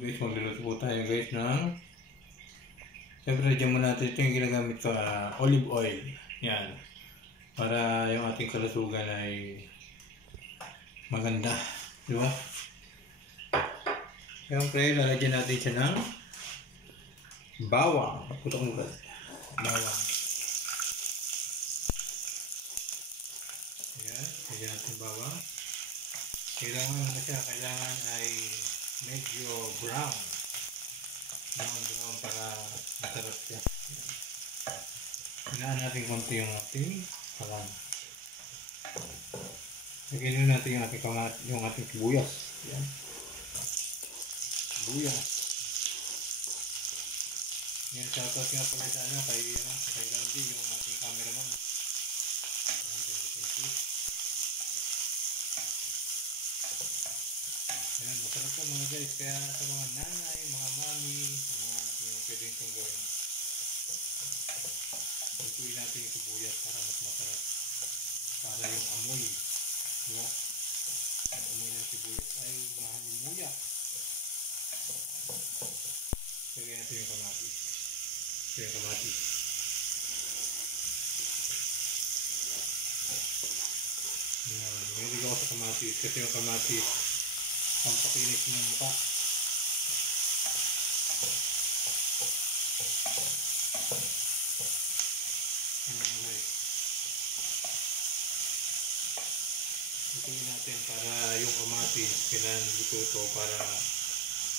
Guys, magluluto po tayo guys ng siyempre dyan muna natin ito yung ginagamit ko olive oil. Yan. Para yung ating kalusugan ay maganda. Diba? Siyempre, lalagyan natin siya ng bawang. Putok mo ba? Bawang. Ayan. Lagyan natin bawang. Kailangan na siya. Kailangan ay medyo brown para masarap siya. Hinaan natin konti yung ating kalan. Lagyan natin yung ating yung ating sibuyas. Yan. Sibuyas. Yan, shoutout nga pala sa kay Randy, yung ating cameraman. Ayan, masarap po mga guys, kaya sa mga nanay, mga mami, sa mga anak nyo, pwede itong gawin. Lutuin natin yung sibuyas para mas masarap. Para yung amoy, diba? Ang amoy ng sibuyas ay mahalimuya. Lagyan natin yung kamatis. Ito yung kamatis. Ayan, mahilig ako sa kamatis kasi yung kamatis pampakinis ng mukha. Lutuin natin para yung kamatis kailangan luto para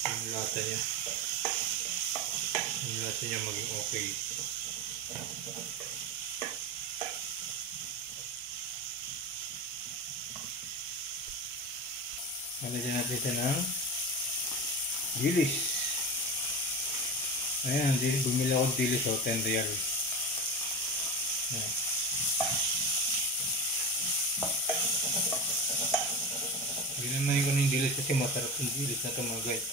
yung lasa niya maging okay. Lalagyan natin ito ng dilis. Ayan, bumili ako dilis o 10 real. Ayan. Ginanayin ko ng dilis kasi masarap yung dilis na ito mga guys.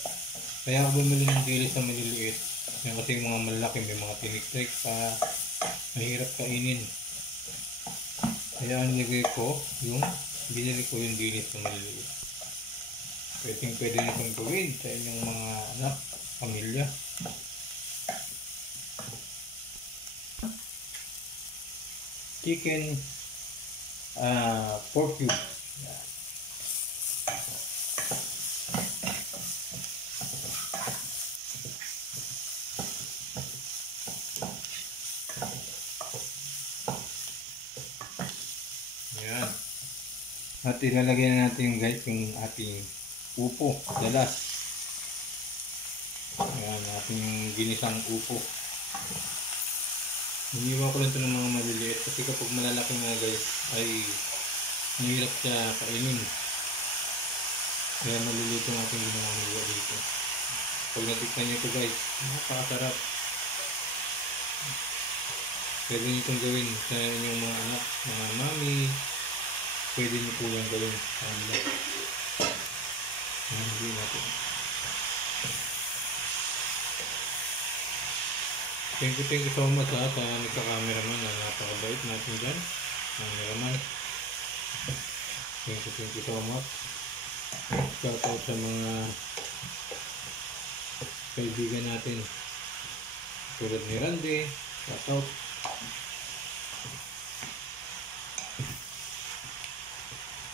Kaya ako bumili ng dilis na maliliit. Ayan, kasi yung mga malaki may mga tinik-tinik pa, mahirap kainin. Kaya ang nilagay ko binili ko yung dilis na maliliit. Pwede nitong gawin sa inyong mga anak, pamilya. Chicken pork cubes. Yan. At ilalagay na natin guys yung ating upo, dalas. Ayan, ating ginisang upo. Hiniwa ko lang ito ng mga maliliit kasi kapag malalaki mga guys ay mahirap siya kainin. Kaya maliliit yung ating ginawang hiwa dito. Pag natikman nyo ito guys, napakasarap. Pwede nyo itong gawin sa inyong mga anak, mga mami. Pwede nyo po yung gawin sa kanila. Hindi natin. Thank you so much sa nagka-cameraman na napakabait natin dyan. Cameraman. Thank you so much. Shout out sa mga kaibigan natin. Tulad ni Randy. Shout out.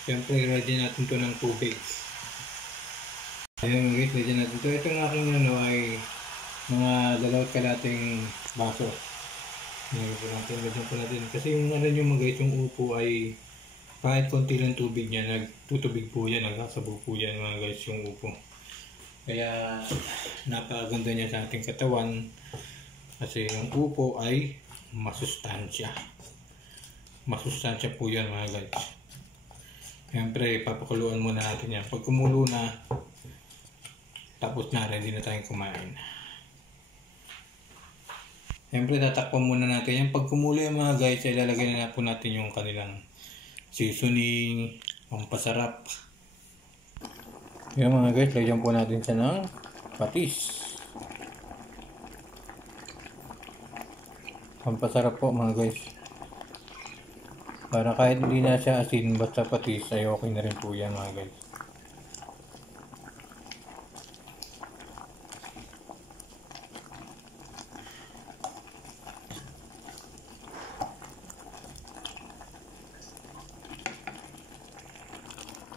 Siyempre, ready natin ito ng tubig. Ayan guys, lagyan natin ito. Itong aking ay mga 2 kalating baso. Lagyan po natin. Kasi yung nyo mga guys, yung upo ay kahit konti lang tubig niya, nagtutubig po yan, nagsasabo po yan mga guys yung upo. Kaya napakaganda niya sa ating katawan. Kasi yung upo ay masustansya. Masustansya po yan mga guys. Siyempre, papakuluan muna natin yan. Pag kumulo na, tapos na, ready na tayong kumain. Siyempre, tatakpan muna natin yan. Pag kumulo yung mga guys, ilalagay na po natin yung kanilang seasoning, pampasarap. Yan mga guys, lagyan po natin siya ng patis. Pampasarap po mga guys. Para kahit hindi na siya asin, basta patis ay okay na rin po yan mga guys.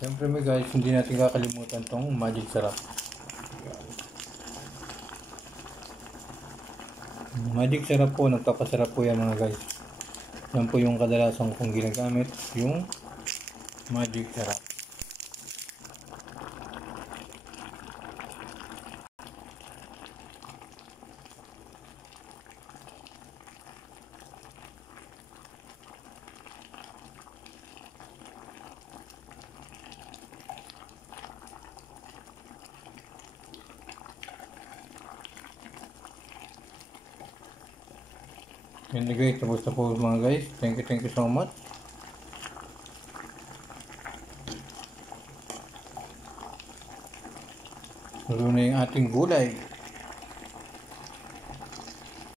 Siyempre mga guys, hindi natin kakalimutan tong magic sarap. Magic sarap po, nagpapasarap po yan mga guys. Yan po yung kadalasan kong ginagamit, yung magic sarap. Yan na guys, tapos na po mga guys. Thank you so much. Luto na yung ating gulay.